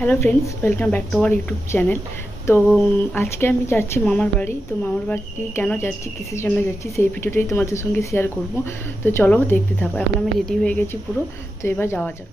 Hello friends, welcome back to our YouTube channel. তো আজকে আমি যাচ্ছি মামার বাড়ি। তো মামার বাড়ি কেন যাচ্ছি, কিসের জন্য যাচ্ছি, সেই ভিডিওটাই তোমাদের সঙ্গে শেয়ার করব। তো চলো দেখতে থাকো। এখন আমি রেডি হয়ে গেছি পুরো, তো এবার যাওয়া যাক।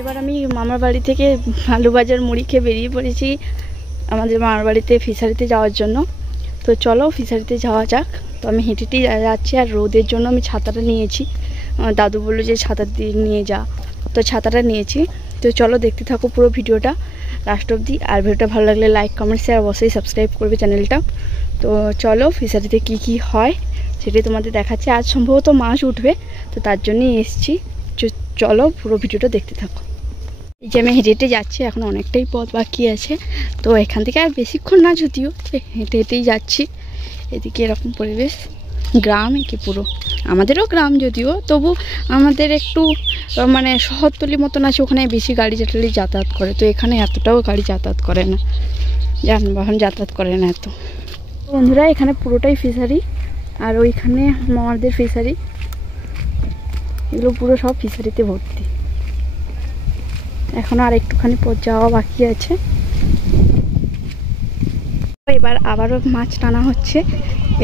এবার আমি মামার বাড়ি থেকে আলুবাজার মুড়ি খেয়ে বেরিয়ে পড়েছি আমাদের মামার বাড়িতে ফিশারিতে যাওয়ার জন্য। তো চলো ফিশারিতে যাওয়া যাক। তো আমি হেঁটেই যাচ্ছি, আর রোদের জন্য আমি ছাতাটা নিয়েছি। দাদু বললো যে ছাতা দিয়ে নিয়ে যা, তো ছাতাটা নিয়েছি। তো চলো দেখতে থাকো পুরো ভিডিওটা লাস্ট অবধি। আর ভিডিওটা ভালো লাগলে লাইক, কমেন্ট, শেয়ার অবশ্যই সাবস্ক্রাইব করবে চ্যানেলটা। তো চলো ফিশারিতে কি হয় সেটাই তোমাদের দেখাচ্ছি। আজ সম্ভবত মাছ উঠবে, তো তার জন্যই এসেছি। চলো পুরো ভিডিওটা দেখতে থাকো। এই যে আমি হেঁটে যাচ্ছি, এখন অনেকটাই পথ বাকি আছে। তো এখান থেকে আর বেশিক্ষণ না, যদিও হেঁটেই যাচ্ছি। এদিকে এরকম পরিবেশ, গ্রাম একে পুরো, আমাদেরও গ্রাম যদিও, তবু আমাদের একটু মানে শহরতলি মতন আছে। ওখানে বেশি গাড়ি টাড়ি যাতায়াত করে, তো এখানে এতটাও গাড়ি যাতায়াত করে না, যানবাহন যাতায়াত করে না এত। বন্ধুরা, এখানে পুরোটাই ফিশারি, আর ওইখানে মামাদের ফিশারি, এগুলো পুরো সব ফিশারিতে ভর্তি। এখনো আর একটুখানি পথ যাওয়া বাকি আছে। এবার আবারও মাছ টানা হচ্ছে,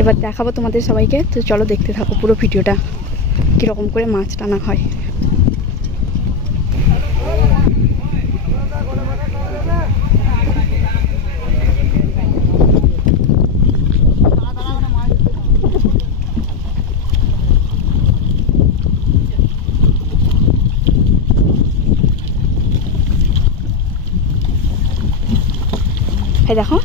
এবার দেখাবো তোমাদের সবাইকে। তো চলো দেখতে থাকো পুরো ভিডিওটা, কীরকম করে মাছ টানা হয়। এই দেখো,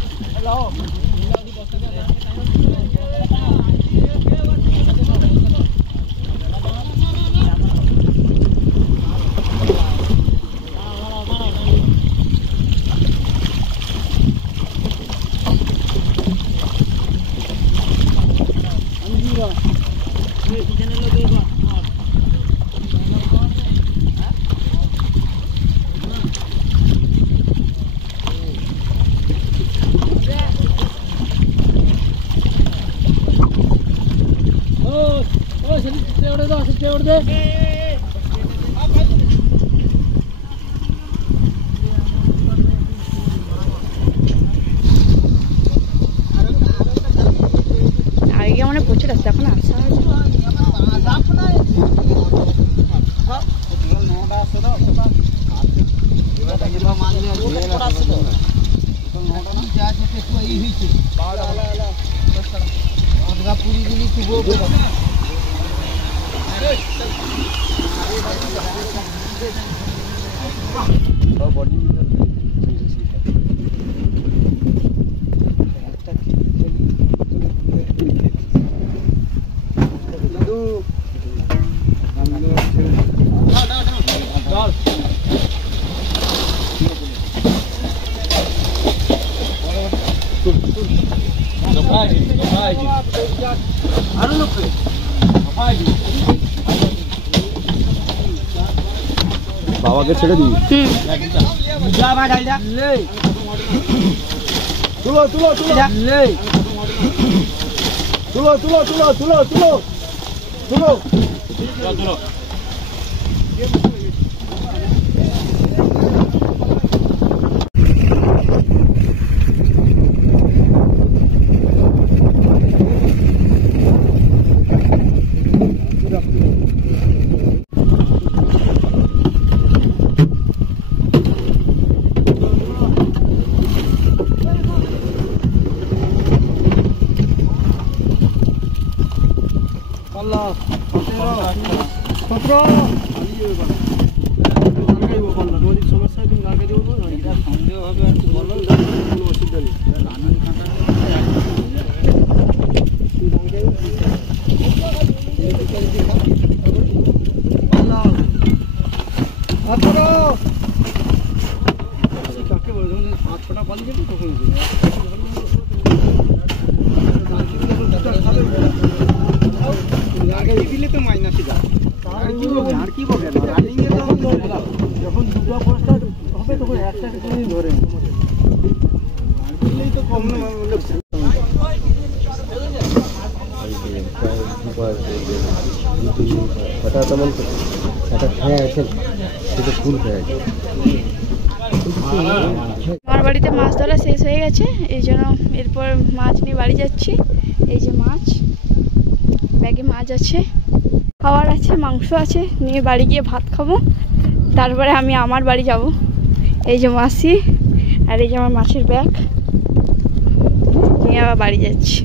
আগে মানে প্রচুর আসছে, এখন আসা বাবাকে ছেড়ে দিই। তুলো তুলো তুলো তুলো তুলো তুলো তুলো তুলো তুলো তুলো। সন্দেহ হবে আর কি বলো, কোনো অসুবিধা নেই। কাকে বলে যখন 5-6টা পালিয়ে যাবে তখন দিলে তো মাইনাসই যাবে। আর কি বলবে, আর কি বলবে, রানিং এর যখন দুটো পাঁচটা হবে তখন একটাকে তুমি ধরে আর দিলেই তো কম না ওটা তেমন একটা খেয়ে আছে, সেটা ফুল খেয়ে আছে। আমার বাড়িতে মাছ ধরা শেষ হয়ে গেছে, এই জন্য এরপর মাছ নিয়ে বাড়ি যাচ্ছি। এই যে মাছ, ব্যাগে মাছ আছে, খাওয়ার আছে, মাংস আছে, নিয়ে বাড়ি গিয়ে ভাত খাবো। তারপরে আমি আমার বাড়ি যাব। এই যে মাসি আর এই যে আমার মাছের ব্যাগ নিয়ে আবার বাড়ি যাচ্ছি।